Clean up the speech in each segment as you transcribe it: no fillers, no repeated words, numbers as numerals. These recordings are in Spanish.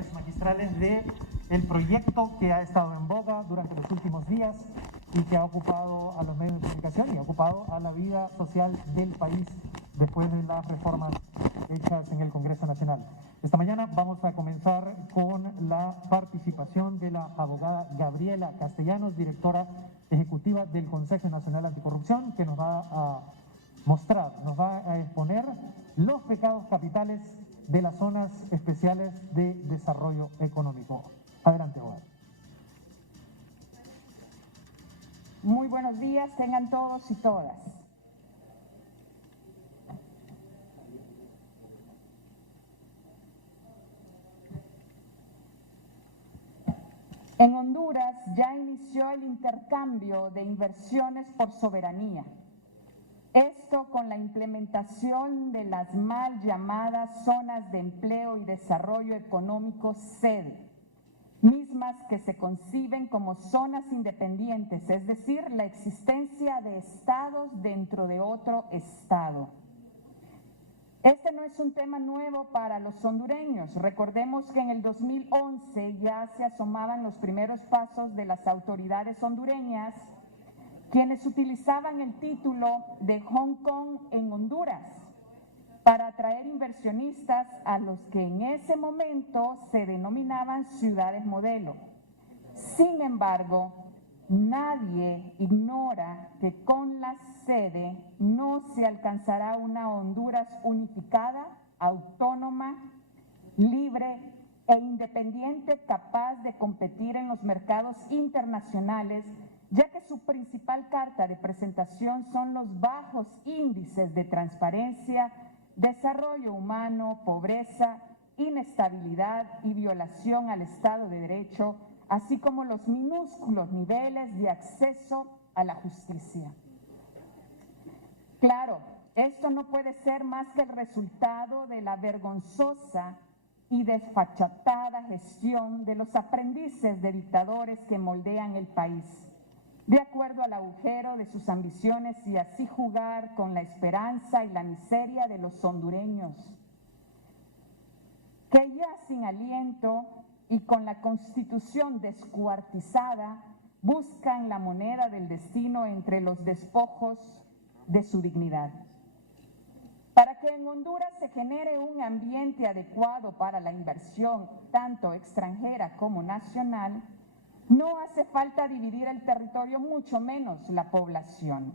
opiniones magistrales de el proyecto que ha estado en boga durante los últimos días y que ha ocupado a los medios de comunicación y ha ocupado a la vida social del país después de las reformas hechas en el Congreso Nacional. Esta mañana vamos a comenzar con la participación de la abogada Gabriela Castellanos, directora ejecutiva del Consejo Nacional Anticorrupción, que nos va a mostrar, nos va a exponer los pecados capitales de las zonas especiales de desarrollo económico. Adelante, abogada. Muy buenos días, tengan todos y todas. En Honduras ya inició el intercambio de inversiones por soberanía. Esto con la implementación de las mal llamadas zonas de empleo y desarrollo económico sede, mismas que se conciben como zonas independientes, es decir, la existencia de estados dentro de otro estado. Este no es un tema nuevo para los hondureños. Recordemos que en el 2011 ya se asomaban los primeros pasos de las autoridades hondureñas, quienes utilizaban el título de Hong Kong en Honduras para atraer inversionistas a los que en ese momento se denominaban ciudades modelo. Sin embargo, nadie ignora que con la sede no se alcanzará una Honduras unificada, autónoma, libre e independiente, capaz de competir en los mercados internacionales, ya que su principal carta de presentación son los bajos índices de transparencia, desarrollo humano, pobreza, inestabilidad y violación al Estado de Derecho, así como los minúsculos niveles de acceso a la justicia. Claro, esto no puede ser más que el resultado de la vergonzosa y desfachatada gestión de los aprendices de dictadores que moldean el país, de acuerdo al agujero de sus ambiciones y así jugar con la esperanza y la miseria de los hondureños, que ya sin aliento y con la Constitución descuartizada buscan la moneda del destino entre los despojos de su dignidad. Para que en Honduras se genere un ambiente adecuado para la inversión, tanto extranjera como nacional, no hace falta dividir el territorio, mucho menos la población.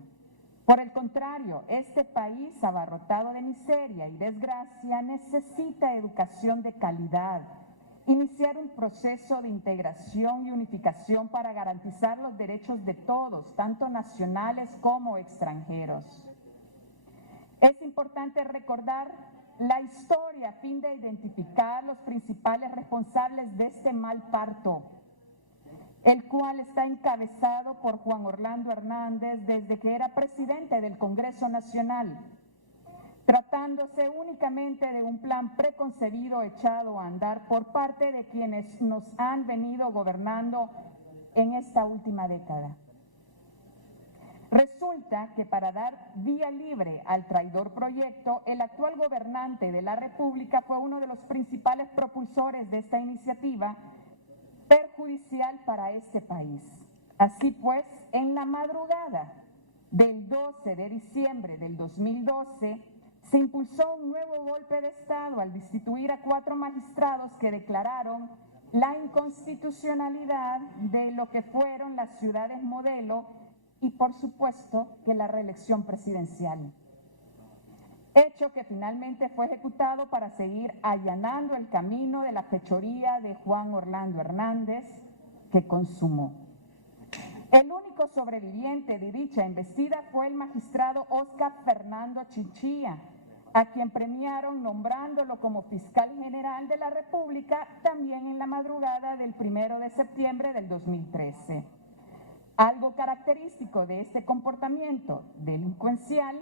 Por el contrario, este país abarrotado de miseria y desgracia necesita educación de calidad, iniciar un proceso de integración y unificación para garantizar los derechos de todos, tanto nacionales como extranjeros. Es importante recordar la historia a fin de identificar los principales responsables de este mal parto, el cual está encabezado por Juan Orlando Hernández desde que era presidente del Congreso Nacional, tratándose únicamente de un plan preconcebido echado a andar por parte de quienes nos han venido gobernando en esta última década. Resulta que para dar vía libre al traidor proyecto, el actual gobernante de la República fue uno de los principales propulsores de esta iniciativa, perjudicial para este país. Así pues, en la madrugada del 12 de diciembre del 2012, se impulsó un nuevo golpe de Estado al destituir a 4 magistrados que declararon la inconstitucionalidad de lo que fueron las ciudades modelo y, por supuesto, que la reelección presidencial. Hecho que finalmente fue ejecutado para seguir allanando el camino de la fechoría de Juan Orlando Hernández, que consumó. El único sobreviviente de dicha embestida fue el magistrado Óscar Fernando Chinchilla, a quien premiaron nombrándolo como fiscal general de la República también en la madrugada del 1 de septiembre del 2013. Algo característico de este comportamiento delincuencial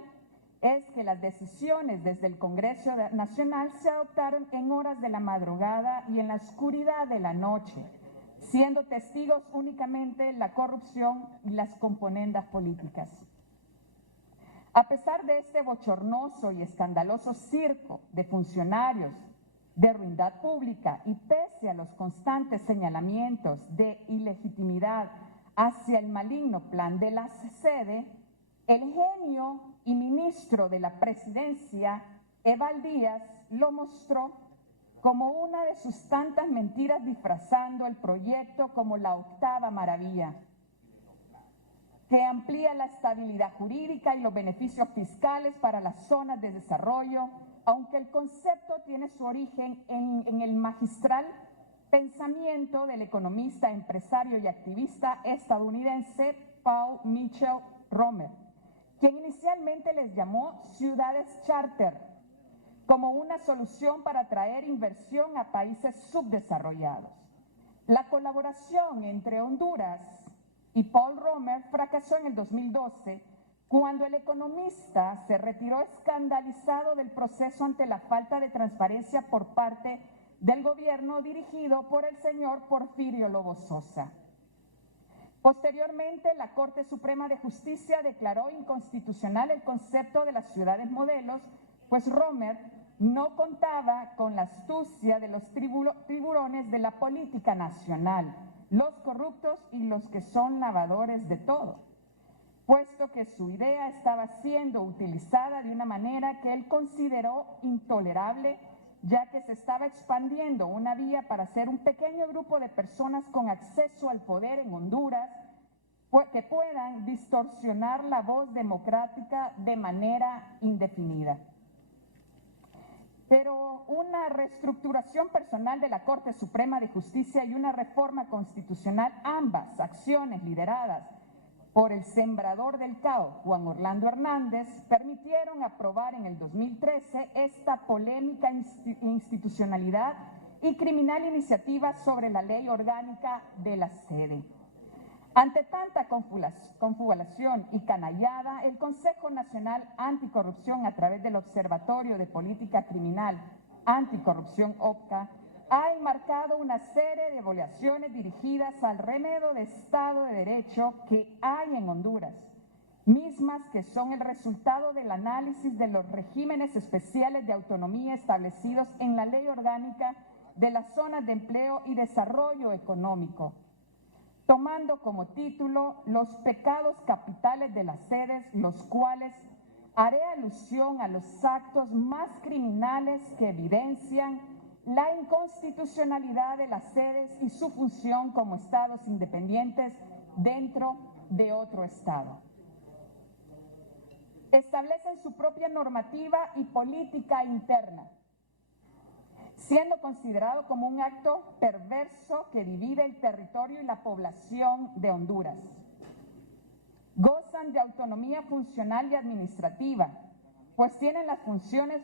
es que las decisiones desde el Congreso Nacional se adoptaron en horas de la madrugada y en la oscuridad de la noche, siendo testigos únicamente la corrupción y las componendas políticas. A pesar de este bochornoso y escandaloso circo de funcionarios, de ruindad pública y pese a los constantes señalamientos de ilegitimidad hacia el maligno plan de la sede, el genio y ministro de la presidencia, Eval Díaz, lo mostró como una de sus tantas mentiras, disfrazando el proyecto como la octava maravilla, que amplía la estabilidad jurídica y los beneficios fiscales para las zonas de desarrollo, aunque el concepto tiene su origen en el magistral pensamiento del economista, empresario y activista estadounidense Paul Mitchell Romer, quien inicialmente les llamó ciudades charter como una solución para atraer inversión a países subdesarrollados. La colaboración entre Honduras y Paul Romer fracasó en el 2012, cuando el economista se retiró escandalizado del proceso ante la falta de transparencia por parte del gobierno dirigido por el señor Porfirio Lobo Sosa. Posteriormente, la Corte Suprema de Justicia declaró inconstitucional el concepto de las ciudades modelos, pues Romer no contaba con la astucia de los tiburones de la política nacional, los corruptos y los que son lavadores de todo, puesto que su idea estaba siendo utilizada de una manera que él consideró intolerable, ya que se estaba expandiendo una vía para hacer un pequeño grupo de personas con acceso al poder en Honduras que puedan distorsionar la voz democrática de manera indefinida. Pero una reestructuración personal de la Corte Suprema de Justicia y una reforma constitucional, ambas acciones lideradas por el sembrador del caos, Juan Orlando Hernández, permitieron aprobar en el 2013 esta polémica institucionalidad y criminal iniciativa sobre la ley orgánica de la sede. Ante tanta confabulación y canallada, el Consejo Nacional Anticorrupción, a través del Observatorio de Política Criminal Anticorrupción OPCA, ha enmarcado una serie de evaluaciones dirigidas al remedio de Estado de Derecho que hay en Honduras, mismas que son el resultado del análisis de los regímenes especiales de autonomía establecidos en la Ley Orgánica de las Zonas de Empleo y Desarrollo Económico, tomando como título los pecados capitales de las sedes, los cuales haré alusión a los actos más criminales que evidencian la inconstitucionalidad de las sedes y su función como estados independientes dentro de otro estado. Establecen su propia normativa y política interna, siendo considerado como un acto perverso que divide el territorio y la población de Honduras. Gozan de autonomía funcional y administrativa, pues tienen las funciones,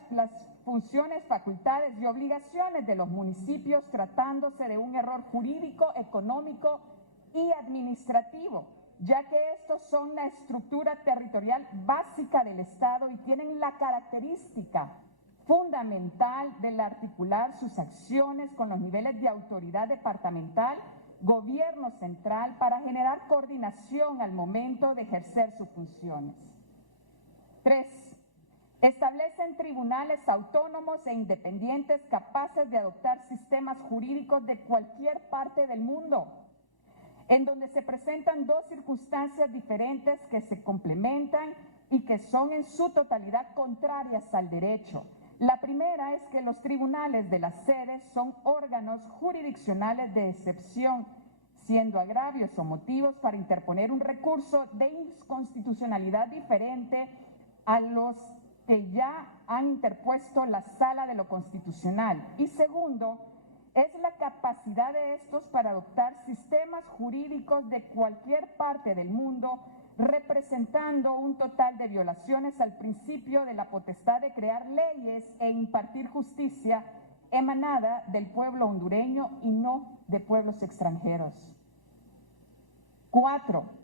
facultades y obligaciones de los municipios, tratándose de un error jurídico, económico y administrativo, ya que estos son la estructura territorial básica del Estado y tienen la característica fundamental del articular sus acciones con los niveles de autoridad departamental, gobierno central, para generar coordinación al momento de ejercer sus funciones. 3. Establecen tribunales autónomos e independientes capaces de adoptar sistemas jurídicos de cualquier parte del mundo, en donde se presentan dos circunstancias diferentes que se complementan y que son en su totalidad contrarias al derecho. La primera es que los tribunales de las sedes son órganos jurisdiccionales de excepción, siendo agravios o motivos para interponer un recurso de inconstitucionalidad diferente a los que ya han interpuesto la Sala de lo Constitucional. Y segundo, es la capacidad de estos para adoptar sistemas jurídicos de cualquier parte del mundo, representando un total de violaciones al principio de la potestad de crear leyes e impartir justicia emanada del pueblo hondureño y no de pueblos extranjeros. 4.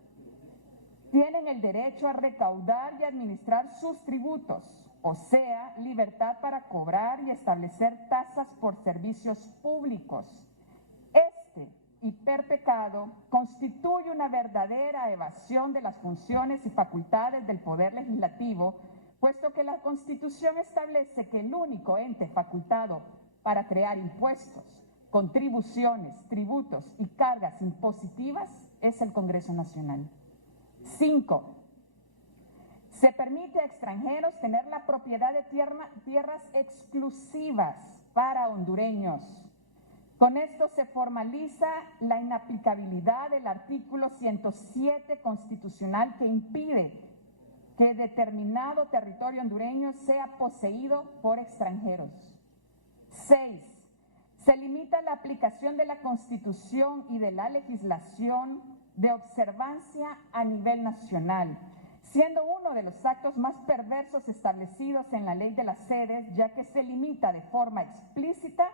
Tienen el derecho a recaudar y administrar sus tributos, o sea, libertad para cobrar y establecer tasas por servicios públicos. Este hiperpecado constituye una verdadera evasión de las funciones y facultades del Poder Legislativo, puesto que la Constitución establece que el único ente facultado para crear impuestos, contribuciones, tributos y cargas impositivas es el Congreso Nacional. 5. Se permite a extranjeros tener la propiedad de tierras exclusivas para hondureños. Con esto se formaliza la inaplicabilidad del artículo 107 constitucional que impide que determinado territorio hondureño sea poseído por extranjeros. 6. Se limita la aplicación de la Constitución y de la legislación de observancia a nivel nacional, siendo uno de los actos más perversos establecidos en la ley de las sedes, ya que se limita de forma explícita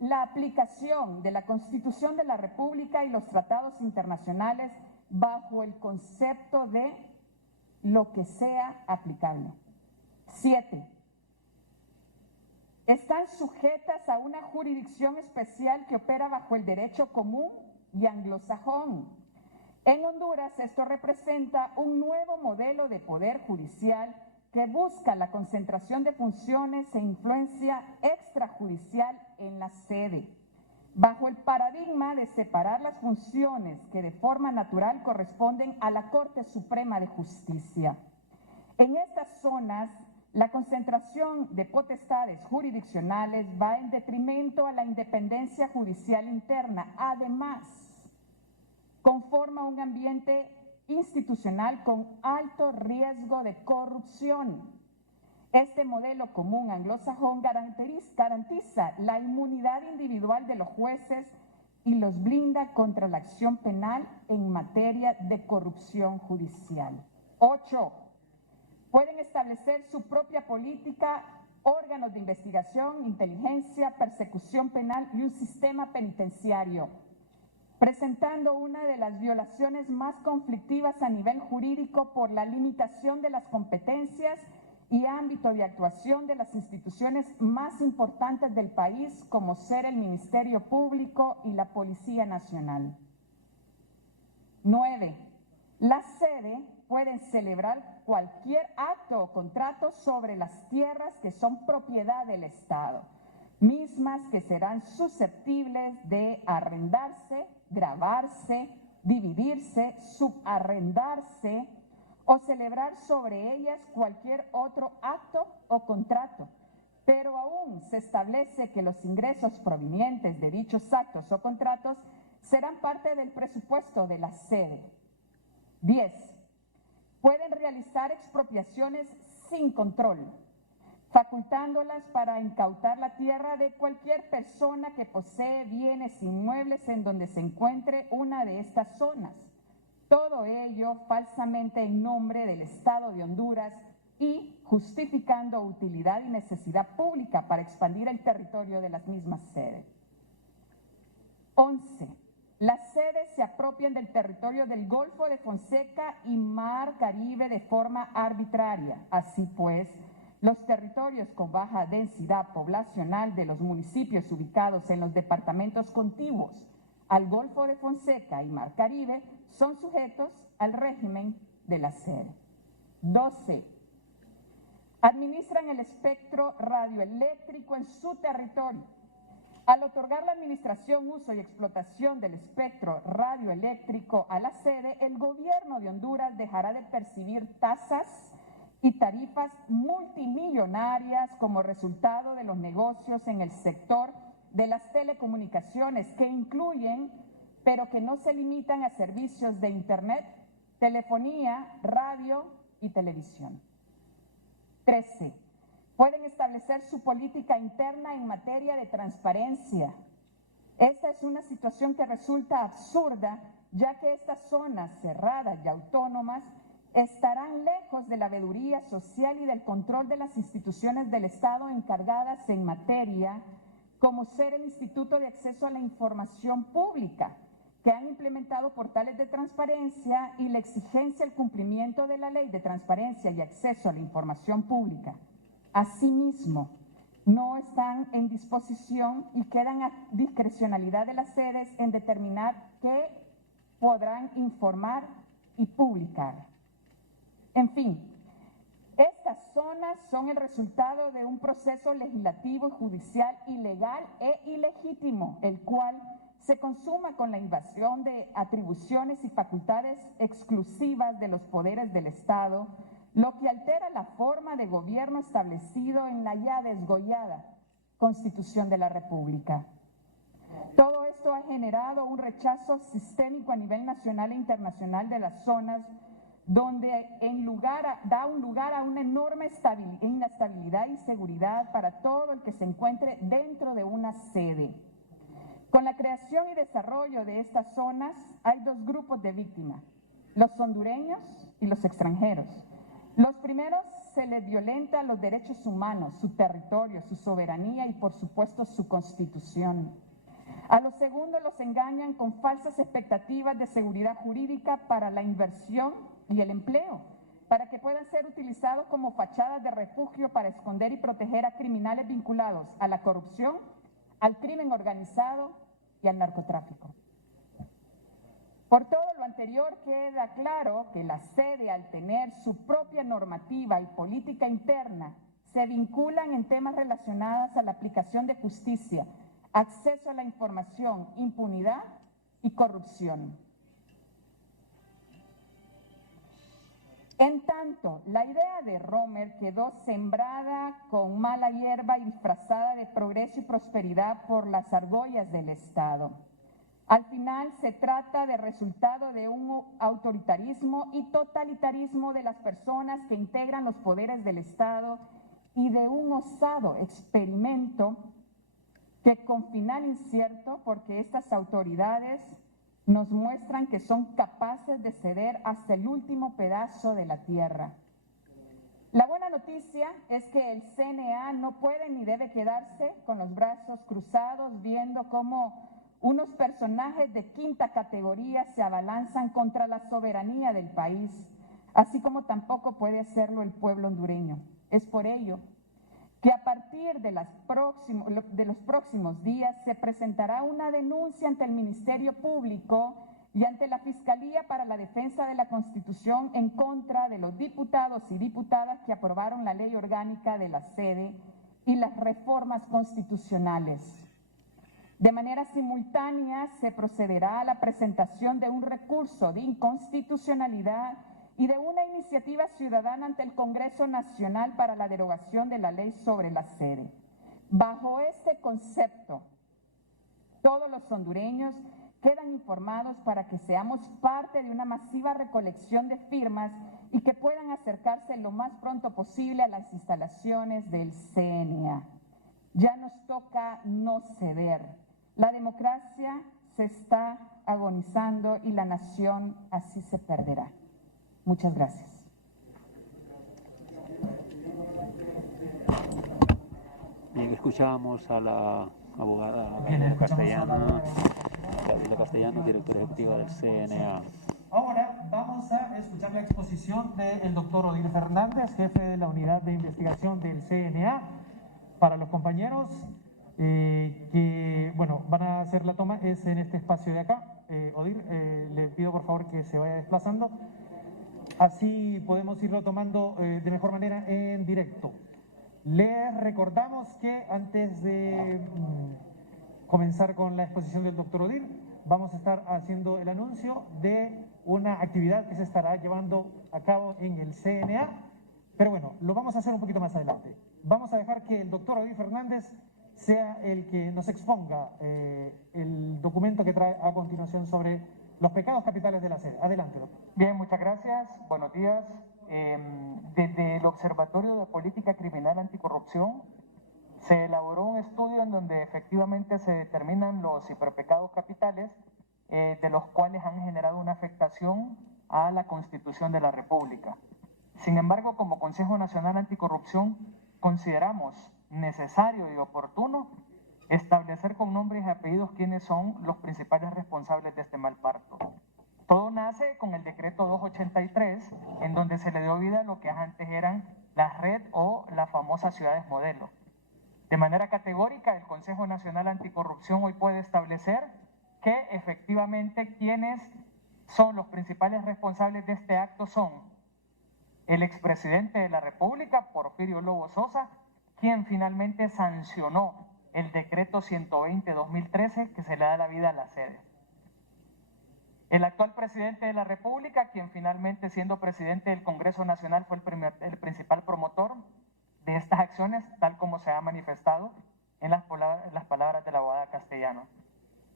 la aplicación de la Constitución de la República y los tratados internacionales bajo el concepto de lo que sea aplicable. 7. Están sujetas a una jurisdicción especial que opera bajo el derecho común y anglosajón. En Honduras, esto representa un nuevo modelo de poder judicial que busca la concentración de funciones e influencia extrajudicial en la sede, bajo el paradigma de separar las funciones que de forma natural corresponden a la Corte Suprema de Justicia. En estas zonas, la concentración de potestades jurisdiccionales va en detrimento a la independencia judicial interna. Además, conforma un ambiente institucional con alto riesgo de corrupción. Este modelo común anglosajón garantiza la inmunidad individual de los jueces y los blinda contra la acción penal en materia de corrupción judicial. 8. Pueden establecer su propia política, órganos de investigación, inteligencia, persecución penal y un sistema penitenciario, presentando una de las violaciones más conflictivas a nivel jurídico por la limitación de las competencias y ámbito de actuación de las instituciones más importantes del país, como ser el Ministerio Público y la Policía Nacional. 9. La sede pueden celebrar cualquier acto o contrato sobre las tierras que son propiedad del Estado, mismas que serán susceptibles de arrendarse, gravarse, dividirse, subarrendarse o celebrar sobre ellas cualquier otro acto o contrato, pero aún se establece que los ingresos provenientes de dichos actos o contratos serán parte del presupuesto de la sede. 10. Pueden realizar expropiaciones sin control, facultándolas para incautar la tierra de cualquier persona que posee bienes inmuebles en donde se encuentre una de estas zonas. Todo ello falsamente en nombre del Estado de Honduras y justificando utilidad y necesidad pública para expandir el territorio de las mismas sedes. 11. Las sedes se apropian del territorio del Golfo de Fonseca y Mar Caribe de forma arbitraria. Así pues, los territorios con baja densidad poblacional de los municipios ubicados en los departamentos contiguos al Golfo de Fonseca y Mar Caribe son sujetos al régimen de la sede. 12. Administran el espectro radioeléctrico en su territorio. Al otorgar la administración, uso y explotación del espectro radioeléctrico a la sede, el gobierno de Honduras dejará de percibir tasas y tarifas multimillonarias como resultado de los negocios en el sector de las telecomunicaciones, que incluyen, pero que no se limitan a servicios de internet, telefonía, radio y televisión. 13. Pueden establecer su política interna en materia de transparencia. Esta es una situación que resulta absurda, ya que estas zonas cerradas y autónomas estarán lejos de la veeduría social y del control de las instituciones del Estado encargadas en materia, como ser el Instituto de Acceso a la Información Pública, que han implementado portales de transparencia y la exigencia del cumplimiento de la Ley de Transparencia y Acceso a la Información Pública. Asimismo, no están en disposición y quedan a discrecionalidad de las sedes en determinar qué podrán informar y publicar. En fin, Estas zonas son el resultado de un proceso legislativo y judicial ilegal e ilegítimo, el cual se consuma con la invasión de atribuciones y facultades exclusivas de los poderes del Estado, lo que altera la forma de gobierno establecido en la ya desgollada Constitución de la República. Todo esto ha generado un rechazo sistémico a nivel nacional e internacional de las zonas, donde da un lugar a una enorme inestabilidad y inseguridad para todo el que se encuentre dentro de una sede. Con la creación y desarrollo de estas zonas hay dos grupos de víctimas, los hondureños y los extranjeros. Los primeros se les violenta los derechos humanos, su territorio, su soberanía y por supuesto su constitución. A los segundos los engañan con falsas expectativas de seguridad jurídica para la inversión y el empleo, para que puedan ser utilizados como fachadas de refugio para esconder y proteger a criminales vinculados a la corrupción, al crimen organizado y al narcotráfico. Por todo lo anterior queda claro que la sede, al tener su propia normativa y política interna, se vinculan en temas relacionados a la aplicación de justicia, acceso a la información, impunidad y corrupción. En tanto, la idea de Romer quedó sembrada con mala hierba y disfrazada de progreso y prosperidad por las argollas del Estado. Al final se trata de resultado de un autoritarismo y totalitarismo de las personas que integran los poderes del Estado y de un osado experimento que con final incierto, porque estas autoridades nos muestran que son capaces de ceder hasta el último pedazo de la tierra. La buena noticia es que el CNA no puede ni debe quedarse con los brazos cruzados viendo cómo unos personajes de quinta categoría se abalanzan contra la soberanía del país, así como tampoco puede hacerlo el pueblo hondureño. Es por ello que a partir de los próximos días se presentará una denuncia ante el Ministerio Público y ante la Fiscalía para la Defensa de la Constitución en contra de los diputados y diputadas que aprobaron la Ley Orgánica de la Sede y las reformas constitucionales. De manera simultánea se procederá a la presentación de un recurso de inconstitucionalidad y de una iniciativa ciudadana ante el Congreso Nacional para la derogación de la ley sobre la sede. Bajo este concepto, todos los hondureños quedan informados para que seamos parte de una masiva recolección de firmas y que puedan acercarse lo más pronto posible a las instalaciones del CNA. Ya nos toca no ceder. La democracia se está agonizando y la nación así se perderá. Muchas gracias. Bien, escuchábamos a la abogada Gabriela Castellano, directora ejecutiva del CNA. Ahora vamos a escuchar la exposición del doctor Odir Fernández, jefe de la unidad de investigación del CNA. Para los compañeros que van a hacer la toma, es en este espacio de acá. Odir, le pido por favor que se vaya desplazando. Así podemos irlo tomando de mejor manera en directo. Les recordamos que antes de comenzar con la exposición del doctor Odir, vamos a estar haciendo el anuncio de una actividad que se estará llevando a cabo en el CNA, pero bueno, lo vamos a hacer un poquito más adelante. Vamos a dejar que el doctor Odir Fernández sea el que nos exponga el documento que trae a continuación sobre los pecados capitales de la sede. Adelante, doctor. Bien, muchas gracias. Buenos días. Desde el Observatorio de Política Criminal Anticorrupción se elaboró un estudio en donde efectivamente se determinan los hiperpecados capitales de los cuales han generado una afectación a la Constitución de la República. Sin embargo, como Consejo Nacional Anticorrupción consideramos necesario y oportuno establecer con nombres y apellidos quiénes son los principales responsables de este mal parto. Todo nace con el decreto 283, en donde se le dio vida a lo que antes eran las red o las famosas ciudades modelo. De manera categórica, el Consejo Nacional Anticorrupción hoy puede establecer que efectivamente quienes son los principales responsables de este acto son el expresidente de la República, Porfirio Lobo Sosa, quien finalmente sancionó el decreto 120-2013 que se le da la vida a las sedes. El actual presidente de la República, quien finalmente siendo presidente del Congreso Nacional fue el principal promotor de estas acciones, tal como se ha manifestado en las palabras de la abogada Castellano.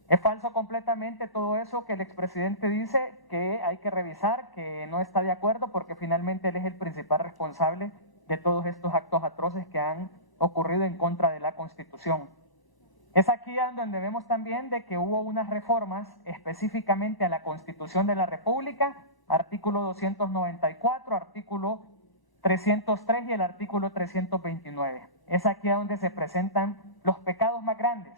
Es falso completamente todo eso que el expresidente dice, que hay que revisar, que no está de acuerdo, porque finalmente él es el principal responsable de todos estos actos atroces que han ocurrido en contra de la Constitución. Es aquí donde vemos también de que hubo unas reformas específicamente a la Constitución de la República, artículo 294, artículo 303 y el artículo 329. Es aquí donde se presentan los pecados más grandes,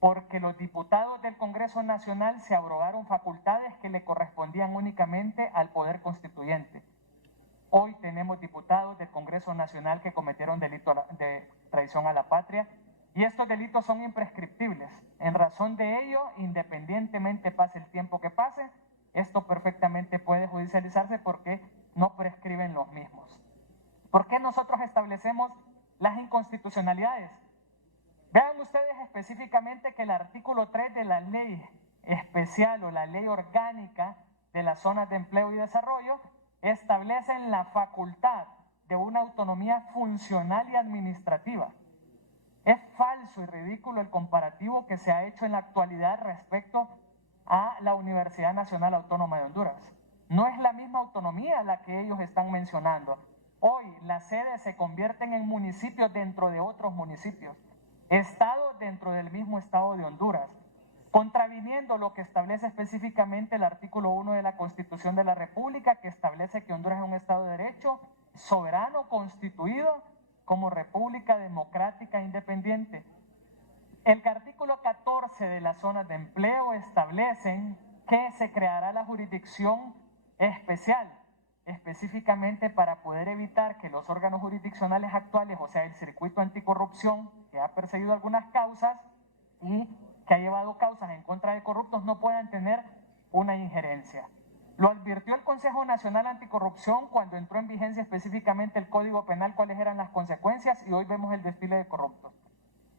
porque los diputados del Congreso Nacional se abrogaron facultades que le correspondían únicamente al Poder Constituyente. Hoy tenemos diputados del Congreso Nacional que cometieron delito de traición a la patria, y estos delitos son imprescriptibles. En razón de ello, independientemente pase el tiempo que pase, esto perfectamente puede judicializarse porque no prescriben los mismos. ¿Por qué nosotros establecemos las inconstitucionalidades? Vean ustedes específicamente que el artículo 3 de la ley especial o la ley orgánica de las zonas de empleo y desarrollo establecen la facultad de una autonomía funcional y administrativa. Es falso y ridículo el comparativo que se ha hecho en la actualidad respecto a la Universidad Nacional Autónoma de Honduras. No es la misma autonomía la que ellos están mencionando. Hoy las sedes se convierten en municipios dentro de otros municipios, estados dentro del mismo estado de Honduras, contraviniendo lo que establece específicamente el artículo 1 de la Constitución de la República, que establece que Honduras es un estado de derecho, soberano, constituido como república democrática e independiente. El artículo 14 de las zonas de empleo establecen que se creará la jurisdicción especial, específicamente para poder evitar que los órganos jurisdiccionales actuales, o sea, el circuito anticorrupción, que ha perseguido algunas causas y que ha llevado causas en contra de corruptos, no puedan tener una injerencia. Lo advirtió el Consejo Nacional Anticorrupción cuando entró en vigencia específicamente el Código Penal, cuáles eran las consecuencias, y hoy vemos el desfile de corruptos.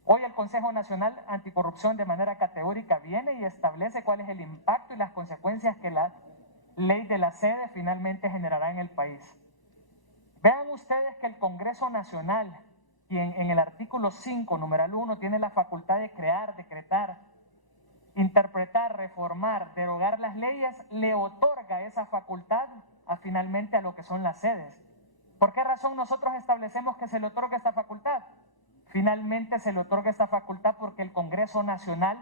Hoy el Consejo Nacional Anticorrupción de manera categórica viene y establece cuál es el impacto y las consecuencias que la ley de la sede finalmente generará en el país. Vean ustedes que el Congreso Nacional, quien en el artículo 5, numeral 1, tiene la facultad de crear, decretar, interpretar, reformar, derogar las leyes, le otorga esa facultad finalmente a lo que son las sedes. ¿Por qué razón nosotros establecemos que se le otorga esta facultad? Finalmente se le otorga esta facultad porque el Congreso Nacional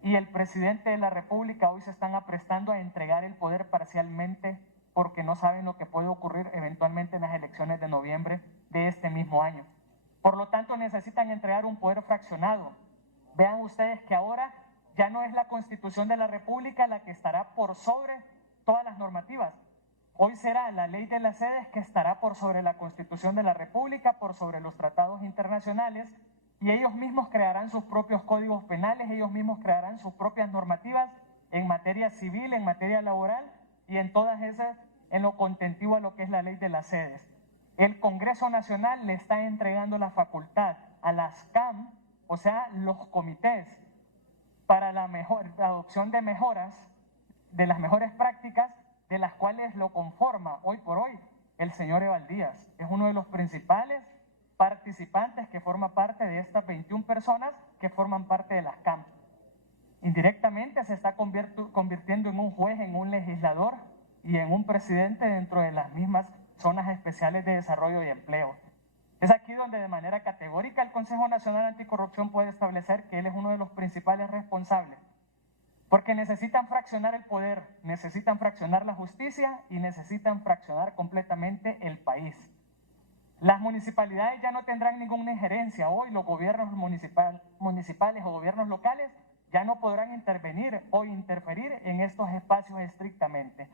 y el presidente de la República hoy se están aprestando a entregar el poder parcialmente porque no saben lo que puede ocurrir eventualmente en las elecciones de noviembre de este mismo año. Por lo tanto, necesitan entregar un poder fraccionado. Vean ustedes que ahora ya no es la Constitución de la República la que estará por sobre todas las normativas. Hoy será la ley de las sedes que estará por sobre la Constitución de la República, por sobre los tratados internacionales, y ellos mismos crearán sus propios códigos penales, ellos mismos crearán sus propias normativas en materia civil, en materia laboral y en todas esas, en lo contentivo a lo que es la ley de las sedes. El Congreso Nacional le está entregando la facultad a las CAM, o sea, los comités, para la adopción de mejoras, de las mejores prácticas, de las cuales lo conforma hoy por hoy el señor Evaldías. Es uno de los principales participantes que forma parte de estas 21 personas que forman parte de las CAM. Indirectamente se está convirtiendo en un juez, en un legislador y en un presidente dentro de las mismas zonas especiales de desarrollo y empleo. Es aquí donde de manera categórica el Consejo Nacional Anticorrupción puede establecer que él es uno de los principales responsables, porque necesitan fraccionar el poder, necesitan fraccionar la justicia y necesitan fraccionar completamente el país. Las municipalidades ya no tendrán ninguna injerencia. Hoy los gobiernos municipales o gobiernos locales ya no podrán intervenir o interferir en estos espacios estrictamente.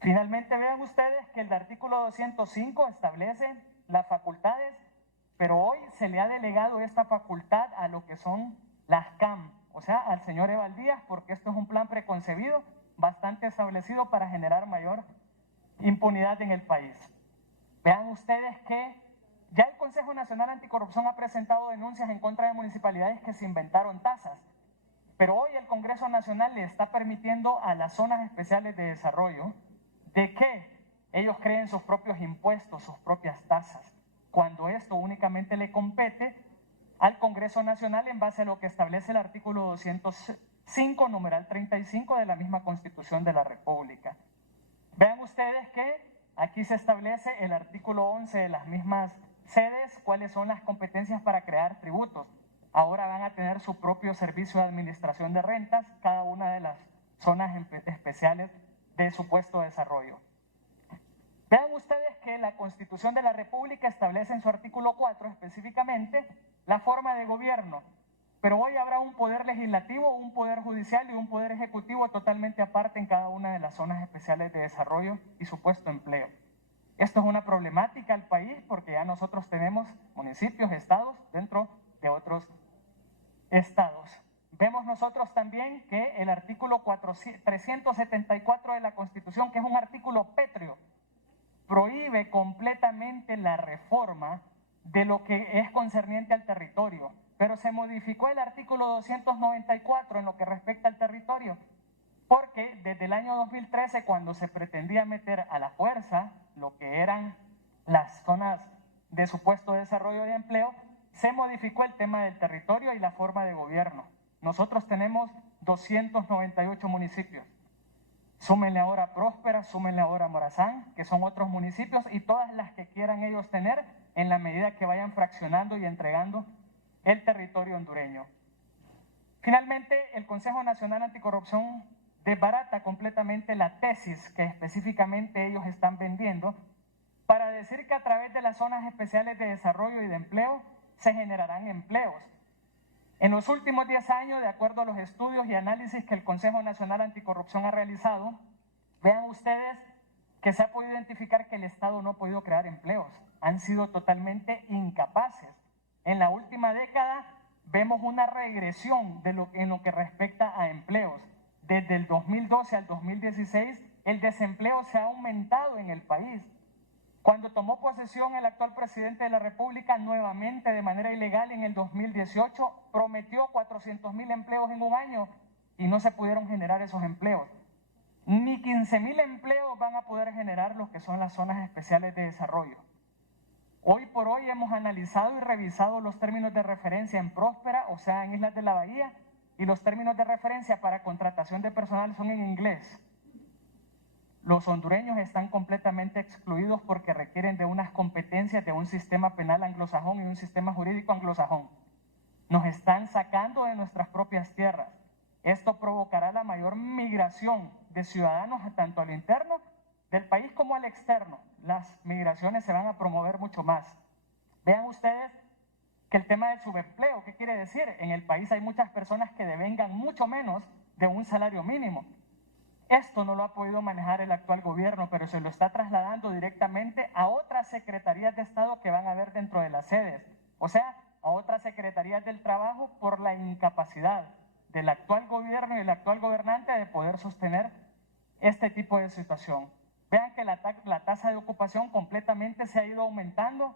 Finalmente, vean ustedes que el artículo 205 establece las facultades, pero hoy se le ha delegado esta facultad a lo que son las CAM, o sea, al señor Evaldías, porque esto es un plan preconcebido, bastante establecido para generar mayor impunidad en el país. Vean ustedes que ya el Consejo Nacional Anticorrupción ha presentado denuncias en contra de municipalidades que se inventaron tasas, pero hoy el Congreso Nacional le está permitiendo a las zonas especiales de desarrollo de que ellos creen sus propios impuestos, sus propias tasas, cuando esto únicamente le compete al Congreso Nacional en base a lo que establece el artículo 205, numeral 35 de la misma Constitución de la República. Vean ustedes que aquí se establece el artículo 11 de las mismas sedes, cuáles son las competencias para crear tributos. Ahora van a tener su propio servicio de administración de rentas, cada una de las zonas especiales de supuesto desarrollo. Vean ustedes que la Constitución de la República establece en su artículo 4 específicamente la forma de gobierno, pero hoy habrá un poder legislativo, un poder judicial y un poder ejecutivo totalmente aparte en cada una de las zonas especiales de desarrollo y supuesto empleo. Esto es una problemática al país porque ya nosotros tenemos municipios, estados dentro de otros estados. Vemos nosotros también que el artículo 374 de la Constitución, que es un artículo pétreo, prohíbe completamente la reforma de lo que es concerniente al territorio, pero se modificó el artículo 294 en lo que respecta al territorio, porque desde el año 2013, cuando se pretendía meter a la fuerza lo que eran las zonas de supuesto desarrollo de empleo, se modificó el tema del territorio y la forma de gobierno. Nosotros tenemos 298 municipios. Súmenle ahora Próspera, súmenle ahora Morazán, que son otros municipios, y todas las que quieran ellos tener en la medida que vayan fraccionando y entregando el territorio hondureño. Finalmente, el Consejo Nacional Anticorrupción desbarata completamente la tesis que específicamente ellos están vendiendo para decir que a través de las zonas especiales de desarrollo y de empleo se generarán empleos. En los últimos 10 años, de acuerdo a los estudios y análisis que el Consejo Nacional Anticorrupción ha realizado, vean ustedes que se ha podido identificar que el Estado no ha podido crear empleos, han sido totalmente incapaces. En la última década vemos una regresión en lo que respecta a empleos. Desde el 2012 al 2016, el desempleo se ha aumentado en el país. Cuando tomó posesión el actual presidente de la República, nuevamente de manera ilegal en el 2018, prometió 400,000 empleos en un año y no se pudieron generar esos empleos. Ni 15,000 empleos van a poder generar lo que son las zonas especiales de desarrollo. Hoy por hoy hemos analizado y revisado los términos de referencia en Próspera, o sea, en Islas de la Bahía, y los términos de referencia para contratación de personal son en inglés. Los hondureños están completamente excluidos porque requieren de unas competencias de un sistema penal anglosajón y un sistema jurídico anglosajón. Nos están sacando de nuestras propias tierras. Esto provocará la mayor migración de ciudadanos tanto al interno del país como al externo. Las migraciones se van a promover mucho más. Vean ustedes que el tema del subempleo, ¿qué quiere decir? En el país hay muchas personas que devengan mucho menos de un salario mínimo. Esto no lo ha podido manejar el actual gobierno, pero se lo está trasladando directamente a otras secretarías de Estado que van a haber dentro de las sedes. O sea, a otras secretarías del trabajo por la incapacidad del actual gobierno y el actual gobernante de poder sostener este tipo de situación. Vean que la tasa de ocupación completamente se ha ido aumentando.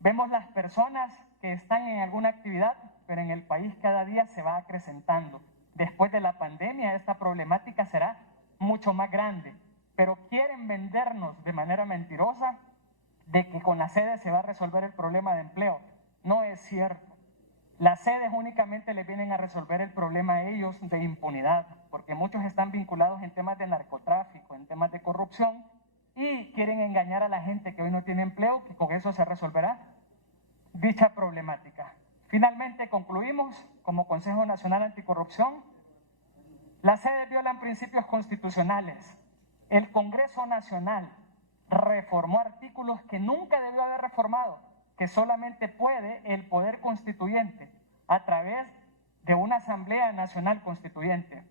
Vemos las personas que están en alguna actividad, pero en el país cada día se va acrecentando. Después de la pandemia, esta problemática será mucho más grande, pero quieren vendernos de manera mentirosa de que con las sedes se va a resolver el problema de empleo. No es cierto. Las sedes únicamente les vienen a resolver el problema a ellos de impunidad, porque muchos están vinculados en temas de narcotráfico, en temas de corrupción, y quieren engañar a la gente que hoy no tiene empleo, que con eso se resolverá dicha problemática. Finalmente concluimos como Consejo Nacional Anticorrupción. Las sedes violan principios constitucionales. El Congreso Nacional reformó artículos que nunca debió haber reformado, que solamente puede el Poder Constituyente a través de una Asamblea Nacional Constituyente.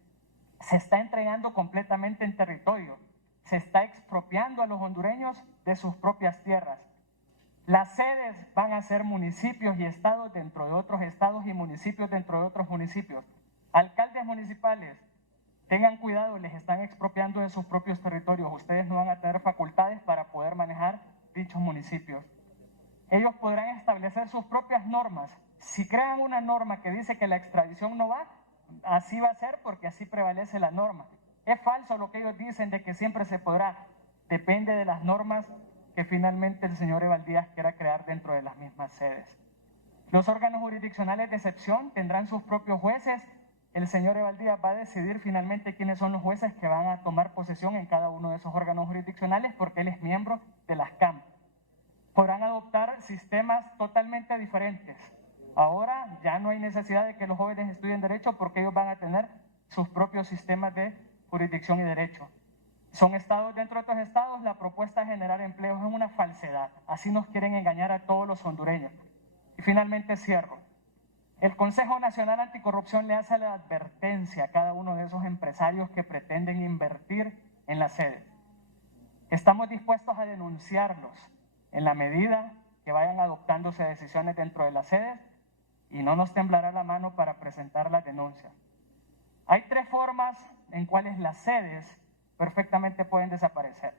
Se está entregando completamente en territorio, se está expropiando a los hondureños de sus propias tierras. Las sedes van a ser municipios y estados dentro de otros estados y municipios dentro de otros municipios. Alcaldes municipales tengan cuidado, les están expropiando de sus propios territorios. Ustedes no van a tener facultades para poder manejar dichos municipios. Ellos podrán establecer sus propias normas. Si crean una norma que dice que la extradición no va, así va a ser porque así prevalece la norma. Es falso lo que ellos dicen de que siempre se podrá. Depende de las normas que finalmente el señor Evaldías quiera crear dentro de las mismas sedes. Los órganos jurisdiccionales de excepción tendrán sus propios jueces. El señor Evaldías va a decidir finalmente quiénes son los jueces que van a tomar posesión en cada uno de esos órganos jurisdiccionales porque él es miembro de las CAM. Podrán adoptar sistemas totalmente diferentes. Ahora ya no hay necesidad de que los jóvenes estudien derecho porque ellos van a tener sus propios sistemas de jurisdicción y derecho. Son estados dentro de otros estados. La propuesta de generar empleos es una falsedad. Así nos quieren engañar a todos los hondureños. Y finalmente cierro. El Consejo Nacional Anticorrupción le hace la advertencia a cada uno de esos empresarios que pretenden invertir en la sede. Estamos dispuestos a denunciarlos en la medida que vayan adoptándose decisiones dentro de las sedes y no nos temblará la mano para presentar las denuncias. Hay 3 formas en cuales las sedes perfectamente pueden desaparecer.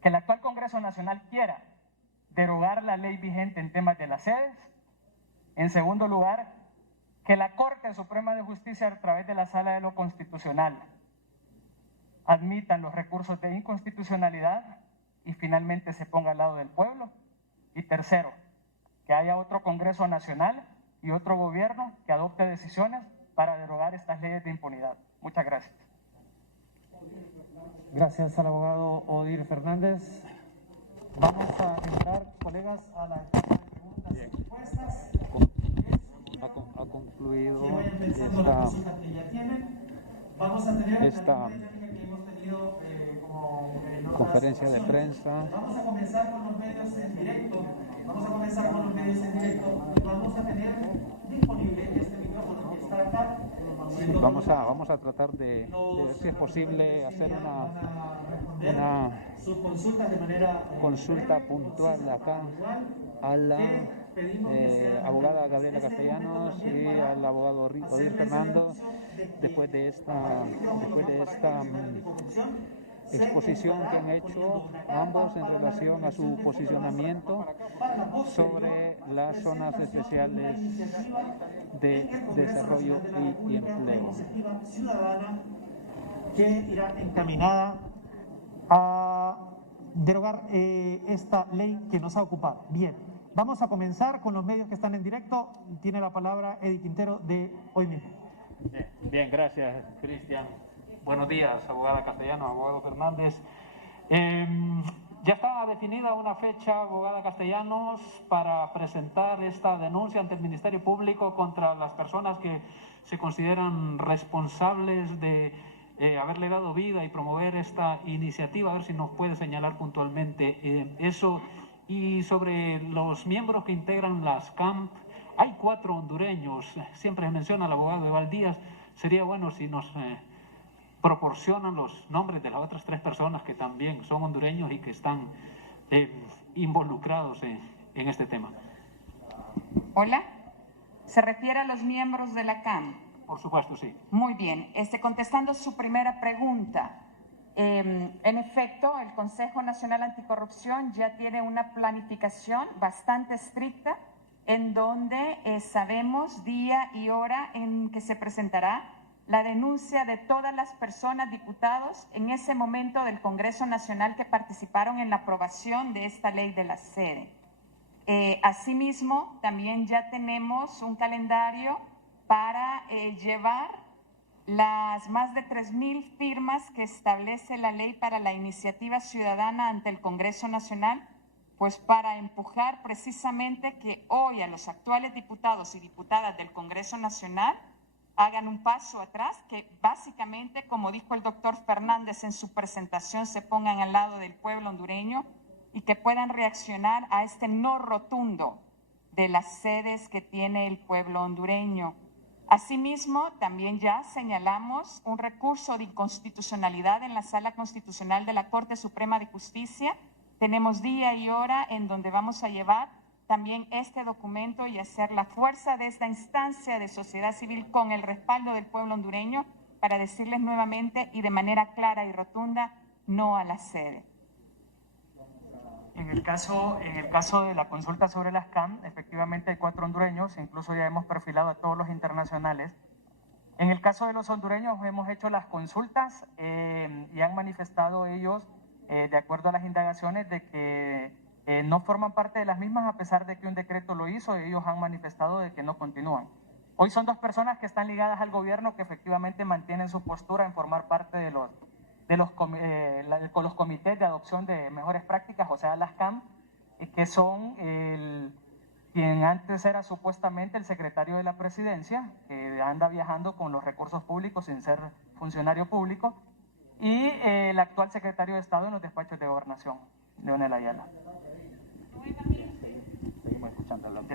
Que el actual Congreso Nacional quiera derogar la ley vigente en temas de las sedes. En segundo lugar, que la Corte Suprema de Justicia a través de la Sala de lo Constitucional admitan los recursos de inconstitucionalidad y finalmente se ponga al lado del pueblo. Y tercero, que haya otro Congreso Nacional y otro gobierno que adopte decisiones para derogar estas leyes de impunidad. Muchas gracias. Gracias al abogado Odir Fernández. Vamos a entrar, colegas, a la etapa de preguntas y respuestas. Ha concluido esta conferencia de prensa. Vamos a comenzar con los medios en directo. Vamos a tener disponible este micrófono que está acá. Vamos a tratar de ver si es posible hacer una consulta puntual acá a la abogada Gabriela Castellanos y al abogado Odir Fernández después de esta exposición que han hecho ambos en relación a su posicionamiento sobre las zonas especiales de desarrollo y empleo. Ciudadana que irá encaminada a derogar esta ley que nos ha ocupado. Bien, vamos a comenzar con los medios que están en directo. Tiene la palabra Eddie Quintero de Hoy Mismo. Bien, gracias, Cristian. Buenos días, abogada Castellanos, abogado Fernández. Ya está definida una fecha, abogada Castellanos, para presentar esta denuncia ante el Ministerio Público contra las personas que se consideran responsables de haberle dado vida y promover esta iniciativa. A ver si nos puede señalar puntualmente eso. Y sobre los miembros que integran las CAMP, hay 4 hondureños. Siempre se menciona al abogado Evaldías. Sería bueno si nos proporcionan los nombres de las otras 3 personas que también son hondureños y que están involucrados en este tema. Hola, ¿se refiere a los miembros de la CAM? Por supuesto, sí. Muy bien, contestando su primera pregunta, en efecto, el Consejo Nacional Anticorrupción ya tiene una planificación bastante estricta en donde sabemos día y hora en que se presentará la denuncia de todas las personas, diputados, en ese momento del Congreso Nacional que participaron en la aprobación de esta ley de la sede. Asimismo, también ya tenemos un calendario para llevar las más de 3,000 firmas que establece la ley para la iniciativa ciudadana ante el Congreso Nacional, pues para empujar precisamente que hoy a los actuales diputados y diputadas del Congreso Nacional hagan un paso atrás, que básicamente, como dijo el doctor Fernández en su presentación, se pongan al lado del pueblo hondureño y que puedan reaccionar a este no rotundo de las sedes que tiene el pueblo hondureño. Asimismo, también ya señalamos un recurso de inconstitucionalidad en la Sala Constitucional de la Corte Suprema de Justicia. Tenemos día y hora en donde vamos a llevar también este documento y hacer la fuerza de esta instancia de sociedad civil con el respaldo del pueblo hondureño para decirles nuevamente y de manera clara y rotunda no a la sede. En el caso de la consulta sobre las CAM, efectivamente hay 4 hondureños, incluso ya hemos perfilado a todos los internacionales. En el caso de los hondureños hemos hecho las consultas y han manifestado ellos, de acuerdo a las indagaciones, de que no forman parte de las mismas, a pesar de que un decreto lo hizo, ellos han manifestado de que no continúan. Hoy son 2 personas que están ligadas al gobierno que efectivamente mantienen su postura en formar parte de los comités de adopción de mejores prácticas, o sea, las CAM, que son quien antes era supuestamente el secretario de la presidencia, que anda viajando con los recursos públicos sin ser funcionario público, y el actual secretario de Estado en los despachos de gobernación, Leonel Ayala.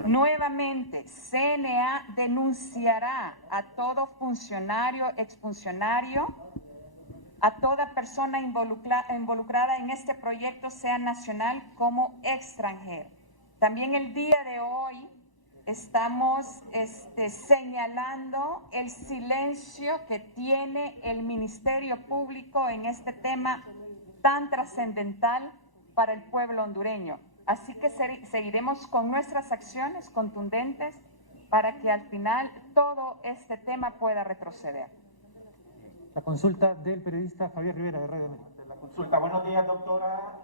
Nuevamente, CNA denunciará a todo funcionario, exfuncionario, a toda persona involucrada en este proyecto, sea nacional como extranjero. También el día de hoy estamos señalando el silencio que tiene el Ministerio Público en este tema tan trascendental para el pueblo hondureño. Así que seguiremos con nuestras acciones contundentes para que al final todo este tema pueda retroceder. La consulta del periodista Javier Rivera, de Radio México. La consulta. Buenos días, doctora.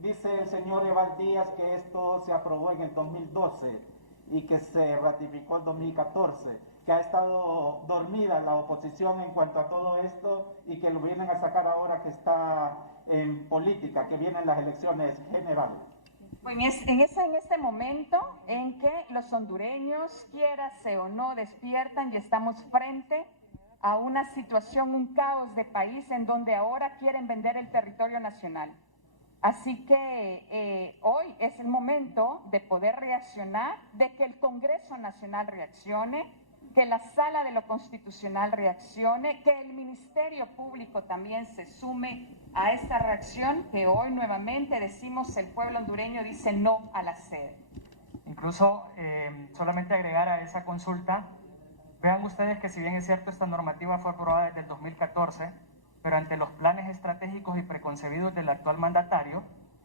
Dice el señor Eval Díaz que esto se aprobó en el 2012 y que se ratificó en 2014, que ha estado dormida la oposición en cuanto a todo esto y que lo vienen a sacar ahora que está en política, que vienen las elecciones generales. Pues en este momento en que los hondureños, quiérase o no, despiertan y estamos frente a una situación, un caos de país en donde ahora quieren vender el territorio nacional. Así que hoy es el momento de poder reaccionar, de que el Congreso Nacional reaccione, que la Sala de lo Constitucional reaccione, que el Ministerio Público también se sume a esta reacción que hoy nuevamente decimos, el pueblo hondureño dice no a la sede. Incluso, solamente agregar a esa consulta, vean ustedes que si bien es cierto esta normativa fue aprobada desde el 2014, pero ante los planes estratégicos y preconcebidos del actual mandatario,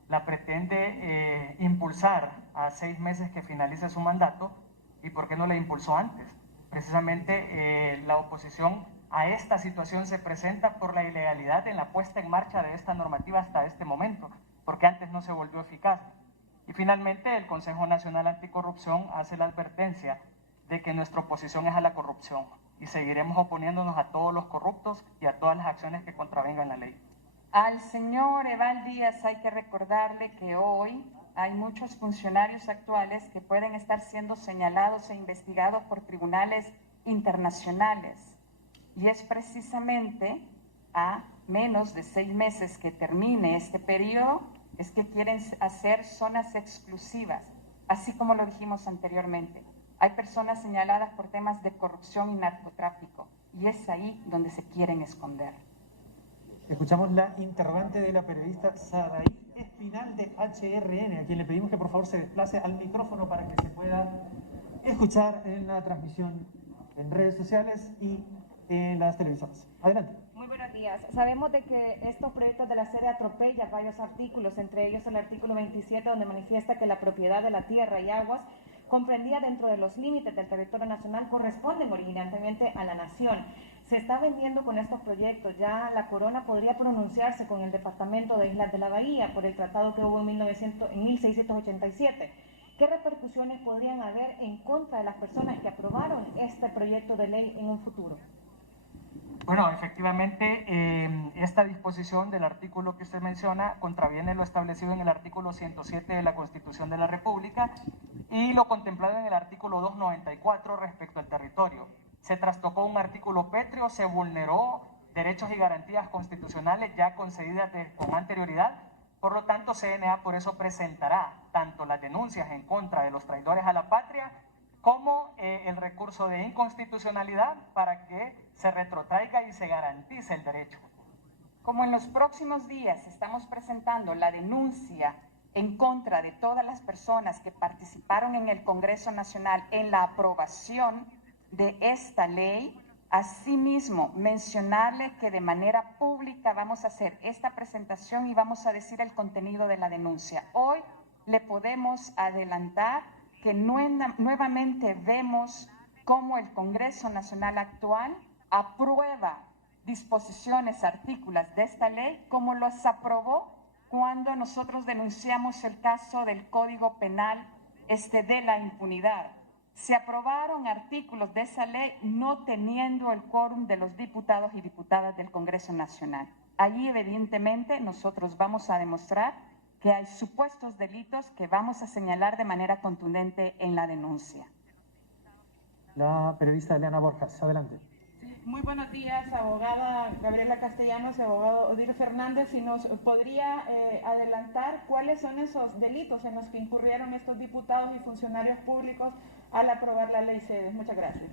la pretende impulsar a 6 meses que finalice su mandato. ¿Y por qué no la impulsó antes? Precisamente la oposición a esta situación se presenta por la ilegalidad en la puesta en marcha de esta normativa hasta este momento, porque antes no se volvió eficaz. Y finalmente el Consejo Nacional Anticorrupción hace la advertencia de que nuestra oposición es a la corrupción y seguiremos oponiéndonos a todos los corruptos y a todas las acciones que contravengan la ley. Al señor Eval Díaz hay que recordarle que hoy hay muchos funcionarios actuales que pueden estar siendo señalados e investigados por tribunales internacionales. Y es precisamente a menos de 6 meses que termine este periodo, es que quieren hacer zonas exclusivas, así como lo dijimos anteriormente. Hay personas señaladas por temas de corrupción y narcotráfico, y es ahí donde se quieren esconder. Escuchamos la interrogante de la periodista Saraí Espinal de HRN, a quien le pedimos que por favor se desplace al micrófono para que se pueda escuchar en la transmisión en redes sociales y en las televisoras. Adelante. Muy buenos días. Sabemos de que estos proyectos de la sede atropellan varios artículos, entre ellos el artículo 27, donde manifiesta que la propiedad de la tierra y aguas comprendida dentro de los límites del territorio nacional corresponden originalmente a la nación. Se está vendiendo con estos proyectos. Ya la corona podría pronunciarse con el departamento de Islas de la Bahía por el tratado que hubo en 1687. ¿Qué repercusiones podrían haber en contra de las personas que aprobaron este proyecto de ley en un futuro? Bueno, efectivamente, esta disposición del artículo que usted menciona contraviene lo establecido en el artículo 107 de la Constitución de la República y lo contemplado en el artículo 294 respecto al territorio. Se trastocó un artículo pétreo, se vulneró derechos y garantías constitucionales ya concedidas con anterioridad. Por lo tanto, CNA por eso presentará tanto las denuncias en contra de los traidores a la patria como el recurso de inconstitucionalidad para que se retrotraiga y se garantice el derecho. Como en los próximos días estamos presentando la denuncia en contra de todas las personas que participaron en el Congreso Nacional en la aprobación de esta ley, Asimismo, mencionarle que de manera pública vamos a hacer esta presentación y vamos a decir el contenido de la denuncia. Hoy le podemos adelantar que nuevamente vemos cómo el Congreso Nacional actual aprueba disposiciones, artículos de esta ley, como los aprobó cuando nosotros denunciamos el caso del Código Penal de la impunidad. Se aprobaron artículos de esa ley no teniendo el quórum de los diputados y diputadas del Congreso Nacional. Allí, evidentemente, nosotros vamos a demostrar que hay supuestos delitos que vamos a señalar de manera contundente en la denuncia. La periodista Eliana Borjas, adelante. Muy buenos días, abogada Gabriela Castellanos y abogado Odir Fernández. Si nos podría adelantar cuáles son esos delitos en los que incurrieron estos diputados y funcionarios públicos al aprobar la ley CEDES. Muchas gracias.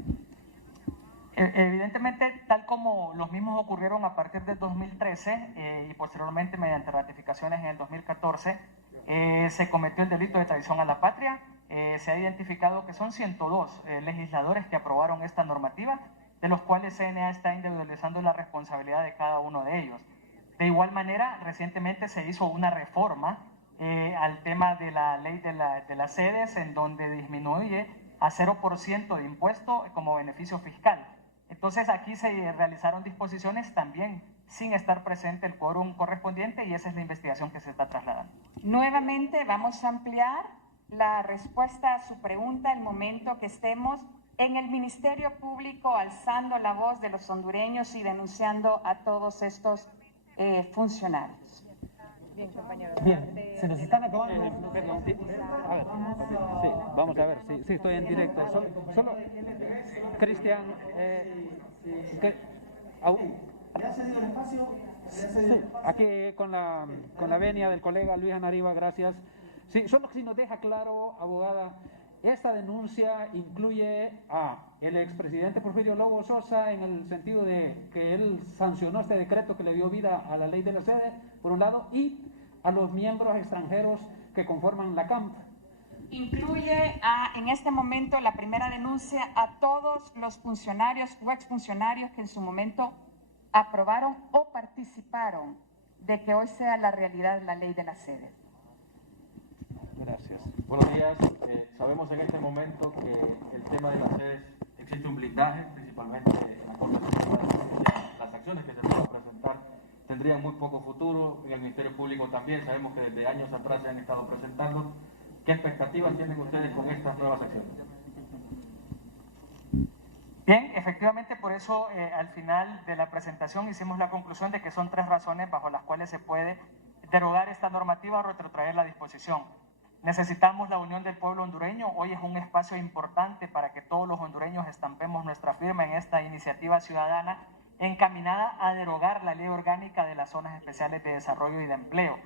Evidentemente, tal como los mismos ocurrieron a partir del 2013 y posteriormente mediante ratificaciones en el 2014, se cometió el delito de traición a la patria. Se ha identificado que son 102 legisladores que aprobaron esta normativa, de los cuales CNA está individualizando la responsabilidad de cada uno de ellos. De igual manera, recientemente se hizo una reforma al tema de la ley de las sedes, en donde disminuye a 0% de impuesto como beneficio fiscal. Entonces aquí se realizaron disposiciones también sin estar presente el quórum correspondiente y esa es la investigación que se está trasladando. Nuevamente vamos a ampliar la respuesta a su pregunta el momento que estemos en el Ministerio Público alzando la voz de los hondureños y denunciando a todos estos funcionarios. Bien, compañero. Bien, se nos están acabando. Perdón, sí. A ver, sí, vamos a ver, sí, estoy en directo. Solo Cristian, ¿Ya se dio el espacio? sí, aquí con la venia del colega Luis Anariba, gracias. Sí, solo si nos deja claro, abogada, esta denuncia incluye a el expresidente Porfirio Lobo Sosa en el sentido de que él sancionó este decreto que le dio vida a la ley de la sede, por un lado, y a los miembros extranjeros que conforman la CAMP. Incluye en este momento la primera denuncia a todos los funcionarios o exfuncionarios que en su momento aprobaron o participaron de que hoy sea la realidad la ley de la sede. Gracias. Buenos días. Sabemos en este momento que el tema de las sedes existe un blindaje, principalmente en la Corte Suprema de Justicia. Las acciones que se puedan presentar tendrían muy poco futuro. En el Ministerio Público también sabemos que desde años atrás se han estado presentando. ¿Qué expectativas tienen ustedes con estas nuevas acciones? Bien, efectivamente, por eso al final de la presentación hicimos la conclusión de que son 3 razones bajo las cuales se puede derogar esta normativa o retrotraer la disposición. Necesitamos la unión del pueblo hondureño. Hoy es un espacio importante para que todos los hondureños estampemos nuestra firma en esta iniciativa ciudadana encaminada a derogar la ley orgánica de las zonas especiales de desarrollo y de empleo.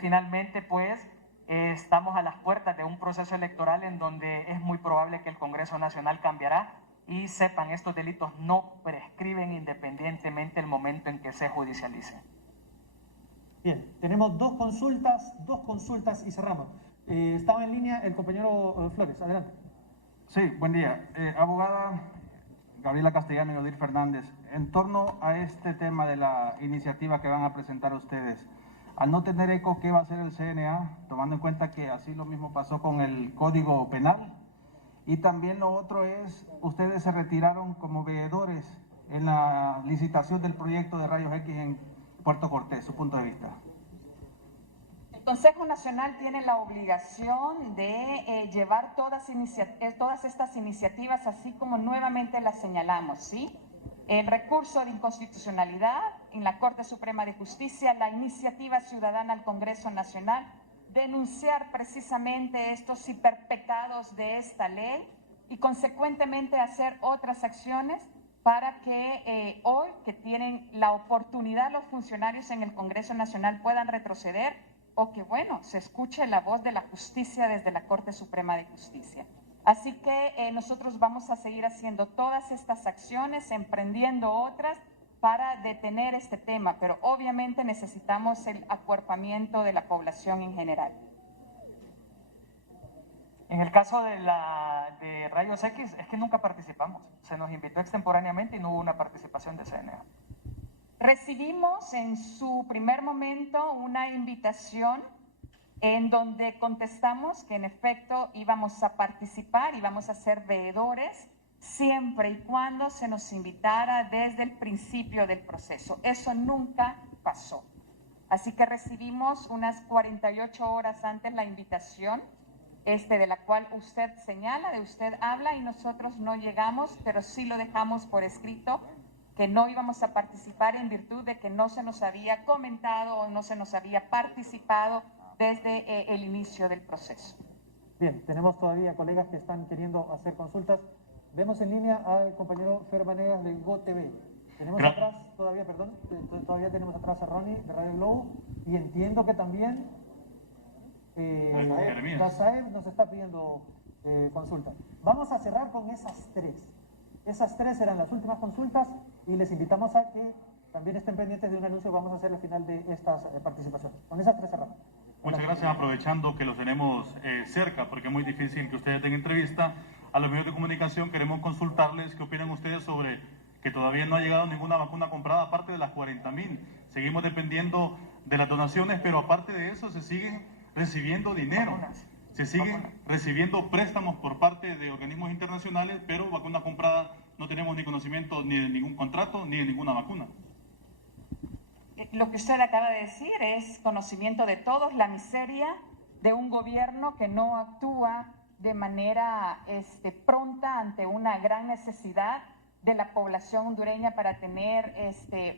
Finalmente, pues, estamos a las puertas de un proceso electoral en donde es muy probable que el Congreso Nacional cambiará y sepan, estos delitos no prescriben independientemente del momento en que se judicialicen. Bien, tenemos dos consultas y cerramos. Estaba en línea el compañero Flores, adelante. Sí, buen día. Abogada Gabriela Castellano y Odir Fernández, en torno a este tema de la iniciativa que van a presentar ustedes, al no tener eco, ¿qué va a hacer el CNA? Tomando en cuenta que así lo mismo pasó con el Código Penal. Y también lo otro es, ustedes se retiraron como veedores en la licitación del proyecto de Rayos X en Puerto Cortés, su punto de vista. El Consejo Nacional tiene la obligación de llevar todas estas iniciativas, así como nuevamente las señalamos, ¿sí? El recurso de inconstitucionalidad en la Corte Suprema de Justicia, la iniciativa ciudadana al Congreso Nacional, denunciar precisamente estos hiperpecados de esta ley y consecuentemente hacer otras acciones para que hoy que tienen la oportunidad los funcionarios en el Congreso Nacional puedan retroceder o que, bueno, se escuche la voz de la justicia desde la Corte Suprema de Justicia. Así que nosotros vamos a seguir haciendo todas estas acciones, emprendiendo otras para detener este tema, pero obviamente necesitamos el acuerpamiento de la población en general. En el caso de Rayos X, es que nunca participamos. Se nos invitó extemporáneamente y no hubo una participación de CNA. Recibimos en su primer momento una invitación en donde contestamos que en efecto íbamos a participar, íbamos a ser veedores, siempre y cuando se nos invitara desde el principio del proceso. Eso nunca pasó. Así que recibimos unas 48 horas antes la invitación, de la cual usted señala, de usted habla, y nosotros no llegamos, pero sí lo dejamos por escrito, que no íbamos a participar en virtud de que no se nos había comentado o no se nos había participado desde el inicio del proceso. Bien, tenemos todavía colegas que están queriendo hacer consultas. Vemos en línea al compañero Fer Vanegas de GoTV. Tenemos atrás todavía, perdón, todavía tenemos atrás a Ronnie de Radio Globo, y entiendo que también Dazaev nos está pidiendo consulta. Vamos a cerrar con esas tres. Esas tres serán las últimas consultas y les invitamos a que también estén pendientes de un anuncio que vamos a hacer al final de estas participaciones. Con esas tres cerramos. Muchas gracias, aprovechando que los tenemos cerca, porque es muy difícil que ustedes den entrevista a los medios de comunicación. Queremos consultarles qué opinan ustedes sobre que todavía no ha llegado ninguna vacuna comprada, aparte de las 40.000. Seguimos dependiendo de las donaciones, pero aparte de eso se siguen recibiendo dinero, se siguen recibiendo préstamos por parte de organismos internacionales, pero vacuna comprada no tenemos ni conocimiento ni de ningún contrato ni de ninguna vacuna. Lo que usted acaba de decir es conocimiento de todos, la miseria de un gobierno que no actúa de manera pronta ante una gran necesidad de la población hondureña para tener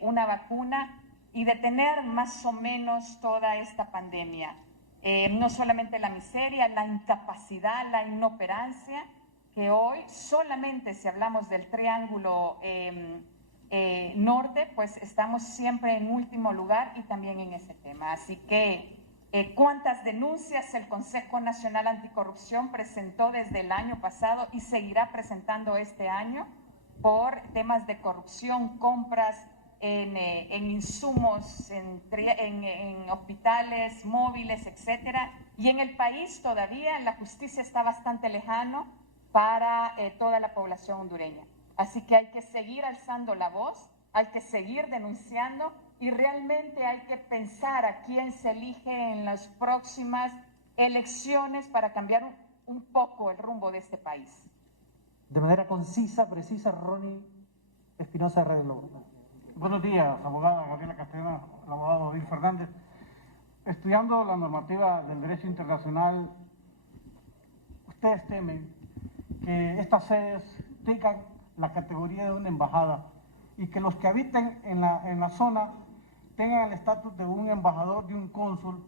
una vacuna y detener más o menos toda esta pandemia. No solamente la miseria, la incapacidad, la inoperancia, que hoy solamente si hablamos del triángulo norte, pues estamos siempre en último lugar y también en ese tema. Así que, ¿cuántas denuncias el Consejo Nacional Anticorrupción presentó desde el año pasado y seguirá presentando este año por temas de corrupción, compras en insumos, en hospitales, móviles, etcétera? Y en el país todavía la justicia está bastante lejano para toda la población hondureña. Así que hay que seguir alzando la voz, hay que seguir denunciando y realmente hay que pensar a quién se elige en las próximas elecciones para cambiar un poco el rumbo de este país. De manera concisa, precisa, Ronnie Espinosa de Radio Globo. Buenos días, abogada Gabriela Castellano, el abogado Odil Fernández. Estudiando la normativa del derecho internacional, ustedes temen que estas sedes tengan la categoría de una embajada y que los que habiten en la zona tengan el estatus de un embajador, de un cónsul.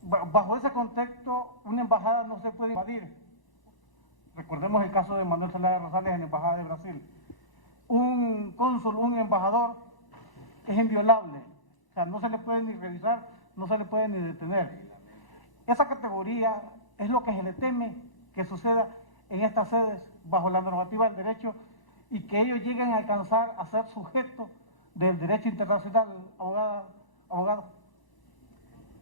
Bajo ese contexto, una embajada no se puede invadir. Recordemos el caso de Manuel Zelaya Rosales en la Embajada de Brasil. Un cónsul, un embajador es inviolable, o sea, no se le puede ni revisar, no se le puede ni detener. Esa categoría es lo que se le teme que suceda en estas sedes bajo la normativa del derecho y que ellos lleguen a alcanzar a ser sujetos del derecho internacional, abogado.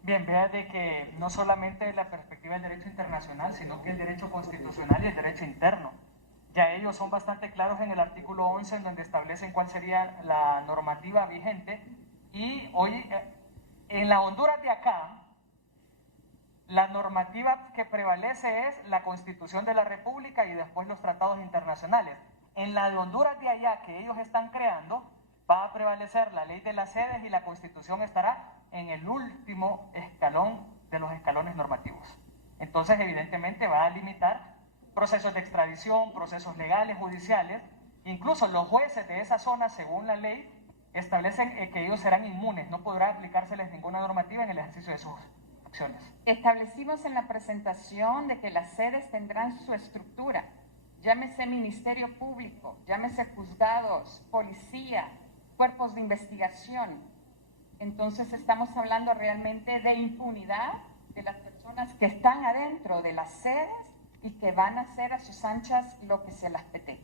Bien, vea de que no solamente la perspectiva del derecho internacional, sino que el derecho constitucional y el derecho interno. Ya ellos son bastante claros en el artículo 11, en donde establecen cuál sería la normativa vigente. Y hoy, en la Honduras de acá, la normativa que prevalece es la Constitución de la República y después los tratados internacionales. En la de Honduras de allá, que ellos están creando, va a prevalecer la ley de las sedes y la Constitución estará en el último escalón de los escalones normativos. Entonces, evidentemente, va a limitar procesos de extradición, procesos legales, judiciales. Incluso los jueces de esa zona, según la ley, establecen que ellos serán inmunes, no podrá aplicárseles ninguna normativa en el ejercicio de sus acciones. Establecimos en la presentación de que las sedes tendrán su estructura, llámese Ministerio Público, llámese juzgados, policía, cuerpos de investigación. Entonces estamos hablando realmente de impunidad de las personas que están adentro de las sedes y que van a hacer a sus anchas lo que se las pete.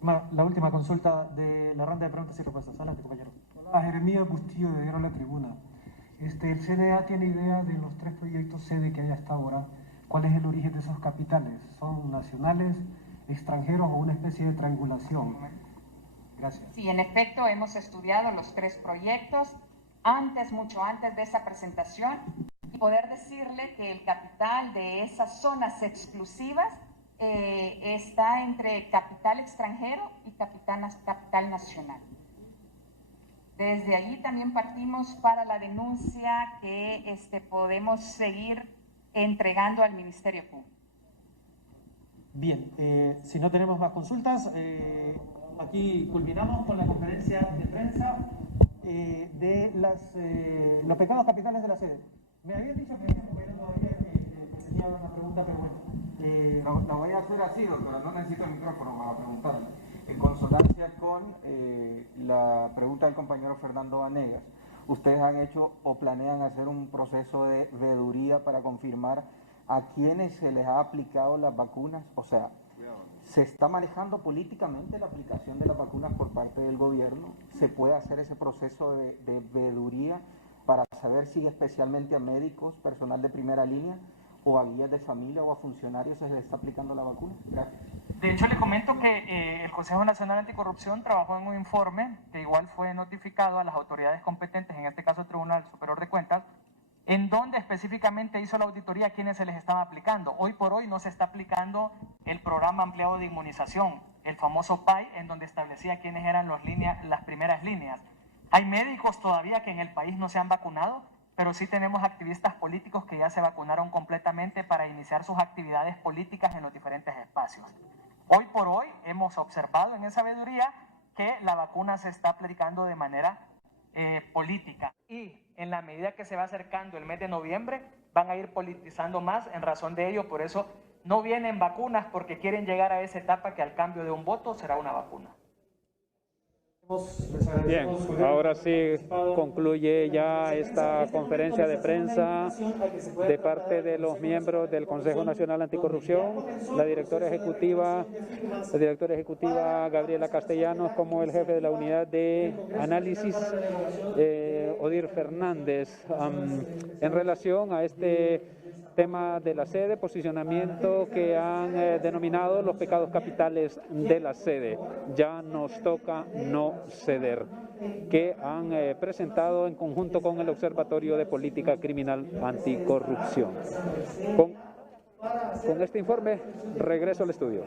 La última consulta de la ronda de preguntas y respuestas. Adelante, compañero. Hola, Jeremías Bustillo de Diario La Tribuna. El CNA tiene idea de los 3 proyectos sede que hay hasta ahora. ¿Cuál es el origen de esos capitales? ¿Son nacionales, extranjeros o una especie de triangulación? Gracias. Sí, en efecto, hemos estudiado los 3 proyectos mucho antes de esa presentación, y poder decirle que el capital de esas zonas exclusivas está entre capital extranjero y capital nacional. Desde allí también partimos para la denuncia que podemos seguir entregando al Ministerio Público. Bien, si no tenemos más consultas, aquí culminamos con la conferencia de prensa de los pecados capitales de la sede. Me habían dicho que había compañero todavía que tenía una pregunta, pero bueno. Lo voy a hacer así, doctora, no necesito el micrófono para preguntarle. En consonancia con la pregunta del compañero Fernando Vanegas, ¿ustedes han hecho o planean hacer un proceso de veeduría para confirmar a quienes se les ha aplicado las vacunas? O sea, ¿se está manejando políticamente la aplicación de las vacunas por parte del gobierno? ¿Se puede hacer ese proceso de veeduría para saber si especialmente a médicos, personal de primera línea, o a guías de familia o a funcionarios se les está aplicando la vacuna? Gracias. De hecho, le comento que el Consejo Nacional Anticorrupción trabajó en un informe que igual fue notificado a las autoridades competentes, en este caso el Tribunal Superior de Cuentas, en donde específicamente hizo la auditoría a quienes se les estaba aplicando. Hoy por hoy no se está aplicando el programa ampliado de inmunización, el famoso PAI, en donde establecía quiénes eran las primeras líneas. Hay médicos todavía que en el país no se han vacunado, pero sí tenemos activistas políticos que ya se vacunaron completamente para iniciar sus actividades políticas en los diferentes espacios. Hoy por hoy hemos observado en esa veeduría que la vacuna se está aplicando de manera política. Y en la medida que se va acercando el mes de noviembre, van a ir politizando más en razón de ello. Por eso no vienen vacunas, porque quieren llegar a esa etapa que al cambio de un voto será una vacuna. Bien, ahora sí concluye ya esta conferencia de prensa de parte de los miembros del Consejo Nacional Anticorrupción, la directora ejecutiva Gabriela Castellanos, como el jefe de la unidad de análisis, Odir Fernández, en relación a este tema de la sede, posicionamiento que han denominado los pecados capitales de la sede. Ya nos toca no ceder, que han presentado en conjunto con el Observatorio de Política Criminal Anticorrupción. Con este informe regreso al estudio.